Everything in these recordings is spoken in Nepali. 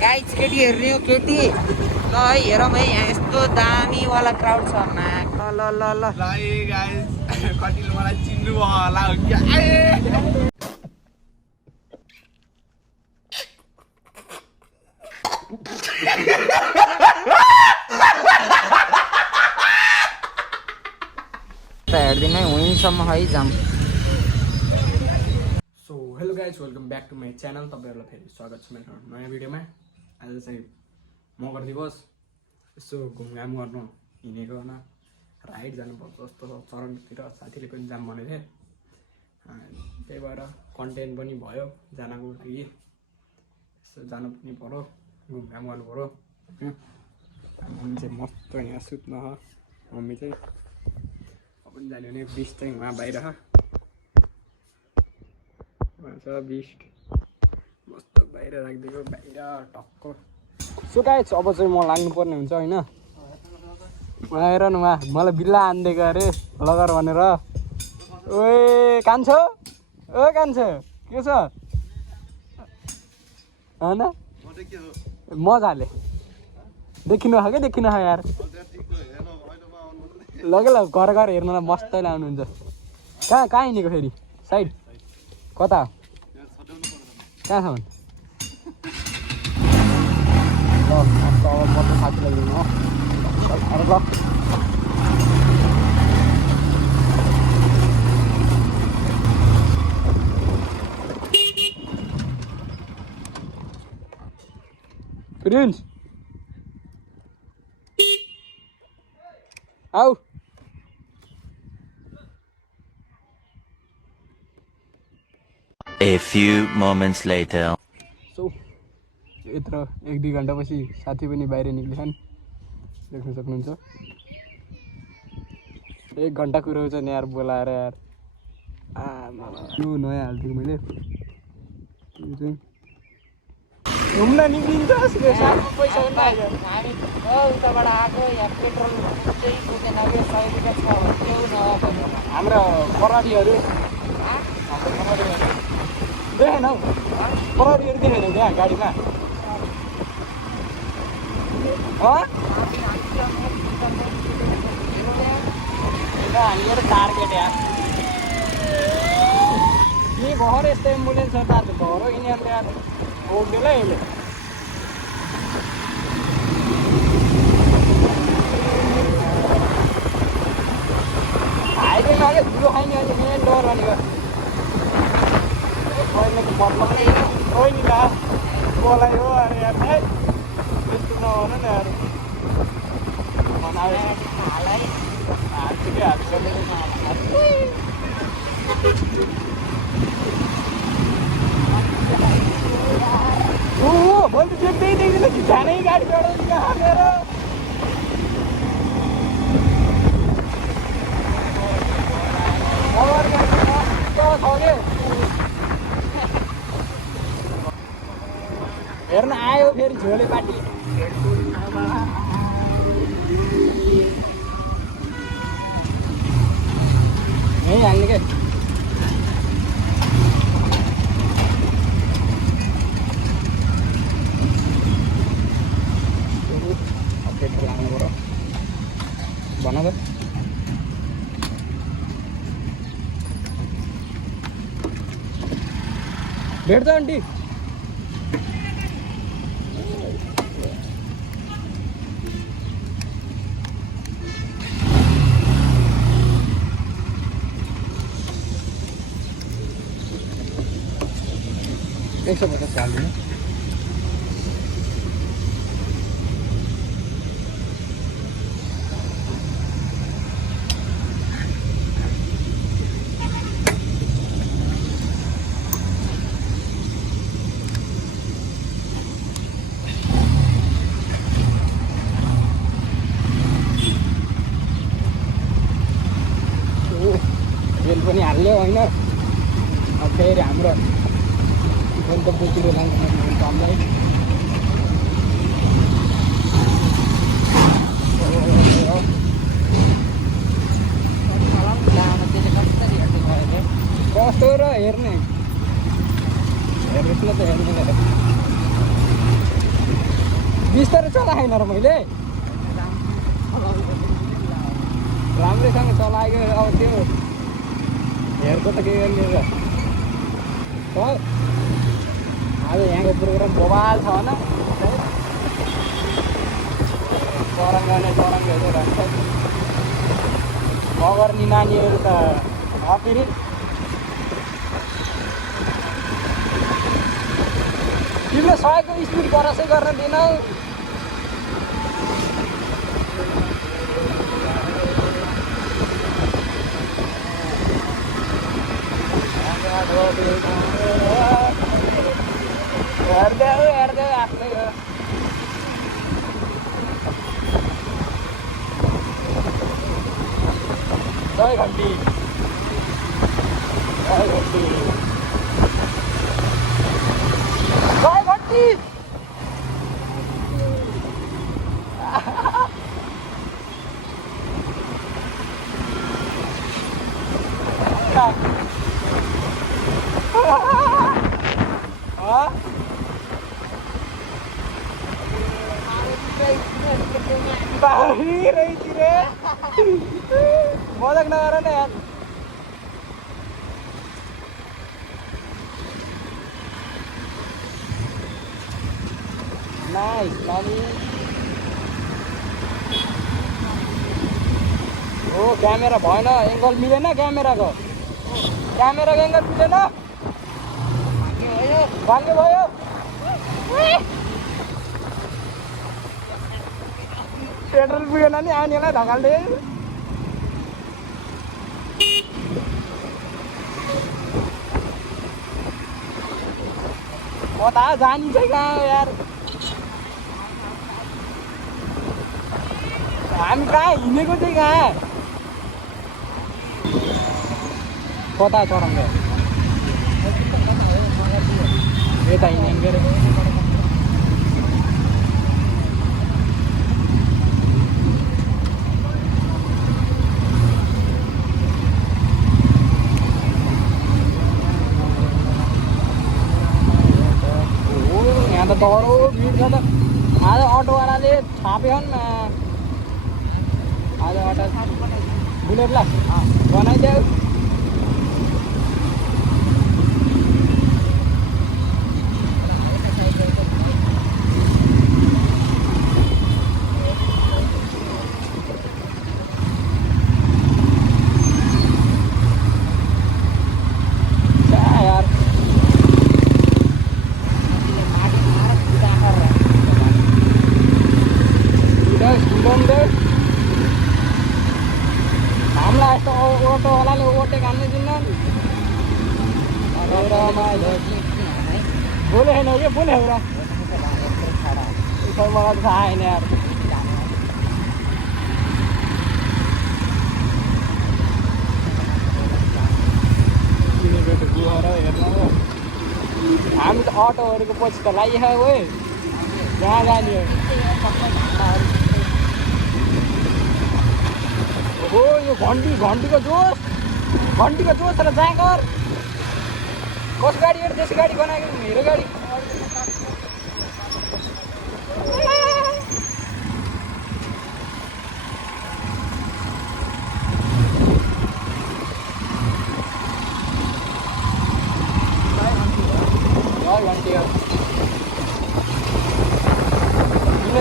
गाइस केटी हेर्ने हो केटी ल है हेरौँ है यहाँ यस्तो दामीवाला क्राउड छ ल ल ल ल गाइस कतिले मलाई चिन्नु भयो होला क्या हेर्दिनै वहीँसम्म है जाम। So hello guys welcome back to my channel. तपाईँहरूलाई फेरि स्वागत छ मेरो नयाँ भिडियोमा। आज चाहिँ मगर दिवस यसो घुमघाम गर्नु हिँडेको होइन, राइड जानुपर्छ जस्तो चरणतिर साथीले पनि जाम भनेको थिएँ, त्यही भएर कन्टेन्ट पनि भयो जानको लागि। यसो जानु पनि पऱ्यो, घुमघाम गर्नु पऱ्यो। मम्मी चाहिँ मस्त यहाँ सुत्न, मम्मी चाहिँ पनि जाने भने बिस चाहिँ उहाँ बाहिर बिस्ट मस्त बाहिर राखिदिएको, बाहिर टक्क। सो गाइस अब चाहिँ म लाग्नुपर्ने हुन्छ होइन। उहाँ हेर न, उहाँ मलाई बिल्ला आनिदिएको अरे लगर भनेर। ओए कान्छो, ओ कान्छो के छ होइन? मजाले देखिनु क्या देखिनु यार। लगे ल घर घर हेर्नुलाई मस्तैले आउनुहुन्छ। कहाँ हिँडेको फेरि साइड कता कहाँसम्म? ल अब म त साथीलाई लिनु हो ल। प्रिन्स आऊ। A few moments later. So यत्रो 1-2 घन्टापछि साथी पनि बाहिर निक्लिन्छन्, देख्न सक्नुहुन्छ। 1 घन्टा कुरो छ नि यार बोलाएर यार। यो नयाँ हालिदिएको मैले चाहिँ घुम्न निक्लिन्छ। पैसा पनि आयो हामी उताबाट आएको यहाँ पेट्रोल चाहिँ पुगेन कि 100 रुपियाँ छ त्यो नभएको हाम्रो पराठीहरू देखेन हौ, पराठीहरू देखेन त्यहाँ गाडीमा। हामीहरू टार्गेट यार के भएर यस्तो एम्बुलेन्स छ दाजु घर हो यिनीहरूले यार ओक्दैन है यसले। हाइवेमा अलिक धुलो खाइने अहिले मेन डर भनेको पहिलेको मतलब होइ नि त बोलाइ हो अरे यार। त्यस्तो नहुनु नि यार। मैले त देख्दै देख्दैन कि जानै गाडी चढाउँछ हालेर। हेर्न आयो फेरि झोले पार्टी। यहीँ हाल्ने क्या। पेट्रोल लानु पऱ्यो भन त। भेट्छ आन्टी? एक 150 हालिदिनु। तेल पनि हाल्यो होइन। अब फेरि हाम्रो त बोकिलो लान्छ हामीलाई। कस्तो र हेर्ने हेर्नुहोस् न त हेर्ने बिस्तारै चलाएन र मैले राम्रैसँग चलाएको अब त्यो हेरको त के गर्ने र आज यहाँको प्रोग्राम बवाल छ होइन चरङ्ग हेरेर रहन्छ मगर्नी नानीहरू त नपिरी तिमीले 100 को स्पिड क्रसै गर्न दिनौ हेर्दै आफ्नै हो जय घन्टी मजाक नगर न यार नाइस नानी ओ क्यामेरा भएन एङ्गल मिलेन क्यामेराको एङ्गल मिलेन भाग्य भयो पेट्रोल पुगेन नि आउनेलाई ढकाल्दै कता जानी चाहिँ कहाँ यार हामी कहाँ हिँडेको चाहिँ कहाँ कता चढाउँछ यता हिँड्ने के अरे यहाँ त डह्रो भिड छ त आज अटोवालाले छाप्यो नि आज अटो बुलेटलाई बनाइदेऊ हामीलाई यस्तो अटोवालाले ओभरटेक हान्नु दिन्न बोले होइन कि बोले हो र मलाई थाहा होइन यार हामी त अटोहरूको पछि त लागिहाल्यो हो जहाँ जाने हो यो घन्टीको जोस र जाँगर कस गाडी हो देशी गाडी बनाएको मेरो गाडी घन्टी हो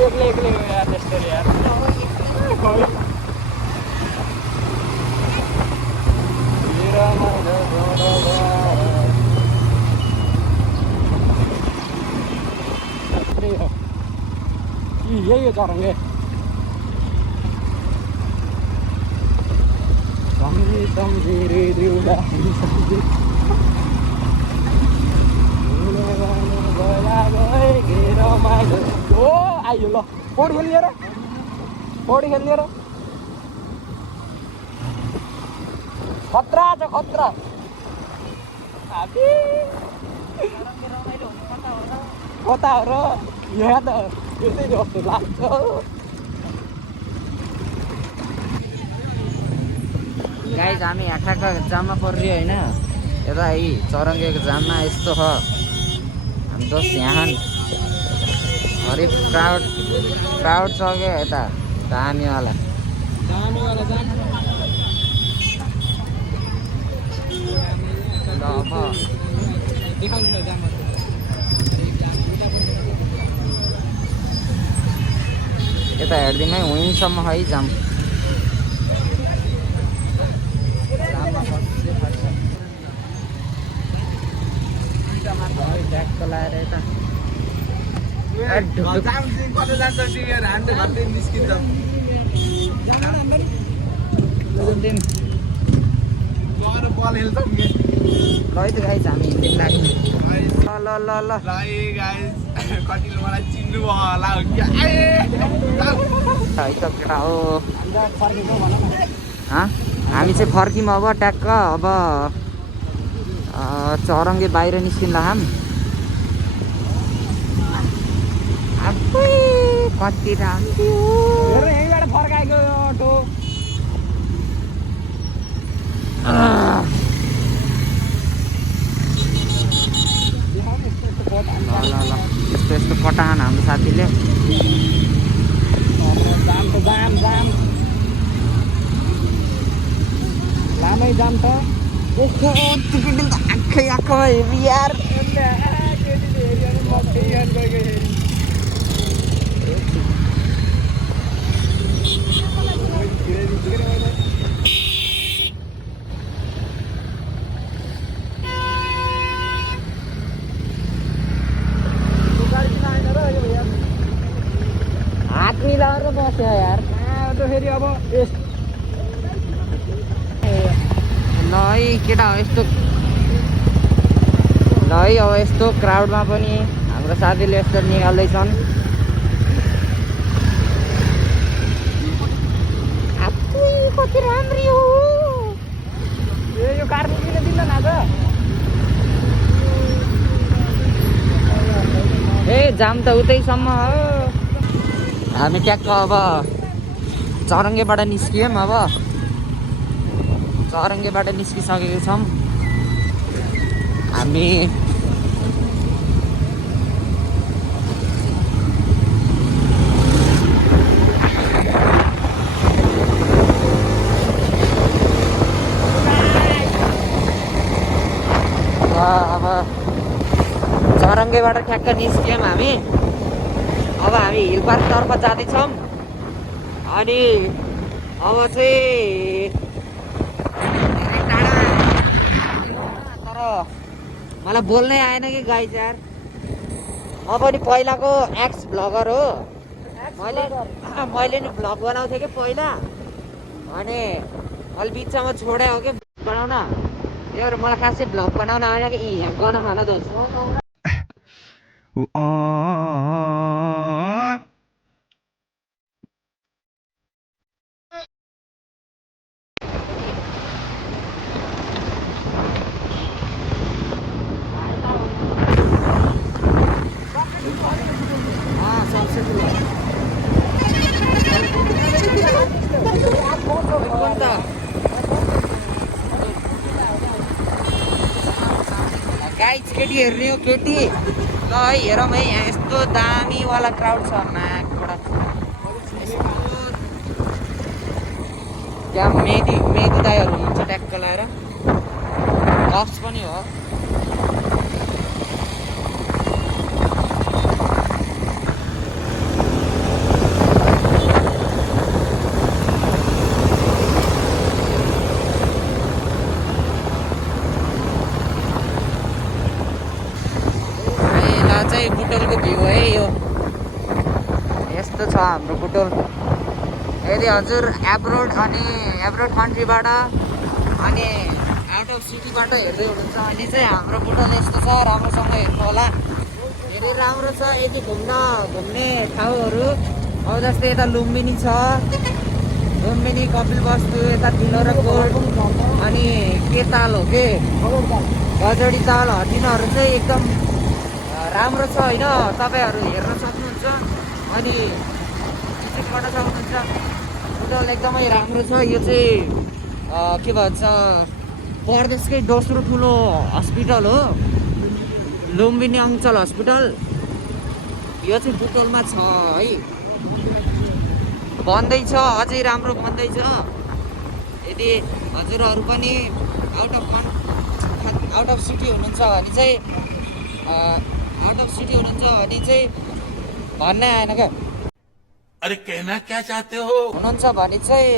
एक्लै हो यार त्यस्तो यार यही हो चढाउने सम्झिरे ओ आइयो ल पौडी खेलिएर खतरा छ खतरा कता हो र यहाँ त यस्तै जस्तो लाग्छ गाइज हामी हाँटाको जाममा परियो होइन यता चरङ्गेको जाममा यस्तो छ हामी दोस्त यहाँ अरे क्राउड छ क्या यता दामीवाला दामीवाला जाम ल अब देखाउँछु जाम यता हेरिदिउँ है वहीँसम्म है जाम ट्याक्क लाएर यता गाइस हामी हिँड्दै लाग्ने ल ल ल है त केटा हो हामी चाहिँ फर्क्यौँ अब ट्याक्क अब चरङ्गे बाहिर निस्किँदा हाम आफै कति राम्रो यहीँबाट फर्काएको अटो ल ल यस्तो यस्तो कटान हाम्रो साथीले जाम लामै जाम त ओहो टिकट त आँखै आँखा हेभी यार हात मिलाएर बस्यो यार फेरि अब ल है केटा हो यस्तो ल है अब यस्तो क्राउडमा पनि हाम्रो साथीले यस्तो निकाल्दैछन् आफै कति राम्री हो यो कार किन दिन्न न ए जाम त उतैसम्म हो हामी ट्याक्क अब चरङ्गेबाट निस्कियौँ अब चरङ्गेबाट निस्किसकेको छौँ हामी अब चरङ्गेबाट ठ्याक्क निस्क्यौँ हामी अब हामी हिल पार्कतर्फ जाँदैछौँ अनि अब चाहिँ धेरै टाढा तर मलाई बोल्नै आएन कि गाइस यार म पनि पहिलाको एक्स भ्लगर हो मैले नि भ्लग बनाउँथेँ कि पहिला अनि अहिले बिचमा छोडे हो कि बनाउन यो मलाई खासै भ्लग बनाउन आएन कि यहाँ गर्न खान दोस्त सबसे ठुलो गाइस केटी हेर्ने हो केटी ल है हेरौँ है यहाँ यस्तो दामीवाला क्राउड छ म्याकबाट त्यहाँ मेदी दाईहरू हुनुहुन्छ ट्याक्क लाएर कप्स पनि हो बुटोलको भ्यू है यो यस्तो छ हाम्रो बुटोल यदि हजुर एब्रोड कन्ट्रीबाट अनि आउट अफ सिटीबाट हेर्दै हुनुहुन्छ भने चाहिँ हाम्रो बुटोल यस्तो छ राम्रोसँग हेर्नु होला धेरै राम्रो छ यदि घुम्ने ठाउँहरू अब जस्तै यता लुम्बिनी छ लुम्बिनी कपिलवस्तु यता तिनवटा गोल्ड अनि के ताल हो के गजडी ताल हटिनाहरू चाहिँ एकदम राम्रो छ होइन तपाईँहरू हेर्न सक्नुहुन्छ अनि टिकटबाट सक्नुहुन्छ बुटोल एकदमै राम्रो छ यो चाहिँ के भन्छ प्रदेशकै दोस्रो ठुलो हस्पिटल हो लुम्बिनी अञ्चल हस्पिटल यो चाहिँ बुटोलमा छ है, बन्दैछ, अझै राम्रो बन्दैछ। यदि हजुरहरू पनि आउट अफ सिटी हुनुहुन्छ भने चाहिँ भन्ने आएन क्या। अरे कहना क्या चाहते हो? हुनुहुन्छ भने चाहिँ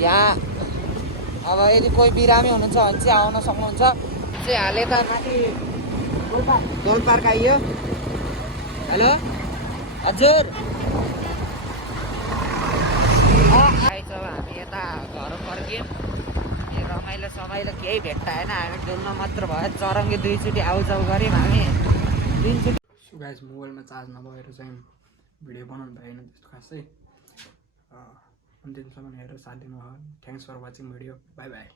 यहाँ अब यदि कोही बिरामी हुनुहुन्छ भने चाहिँ आउन सक्नुहुन्छ। चाहिँ हाले त माथि गोलपार्क आइयो। हेलो हजुर, आइज हामी यता घर फर्कियौँ। यो रमाइलो समाइलो केही भेट्टाएन, हामी डुल्न मात्र भयो। चरङ्गी 2 चोटि आउजाउ गऱ्यौँ हामी, 3 चोटि। सो गाइस मोबाइलमा चार्ज नभएर चाहिँ भिडियो बनाउनु भएन त्यस्तो खासै। अन्तिमसम्म हेरेर साथ दिनुभयो। Thanks for watching video. Bye by.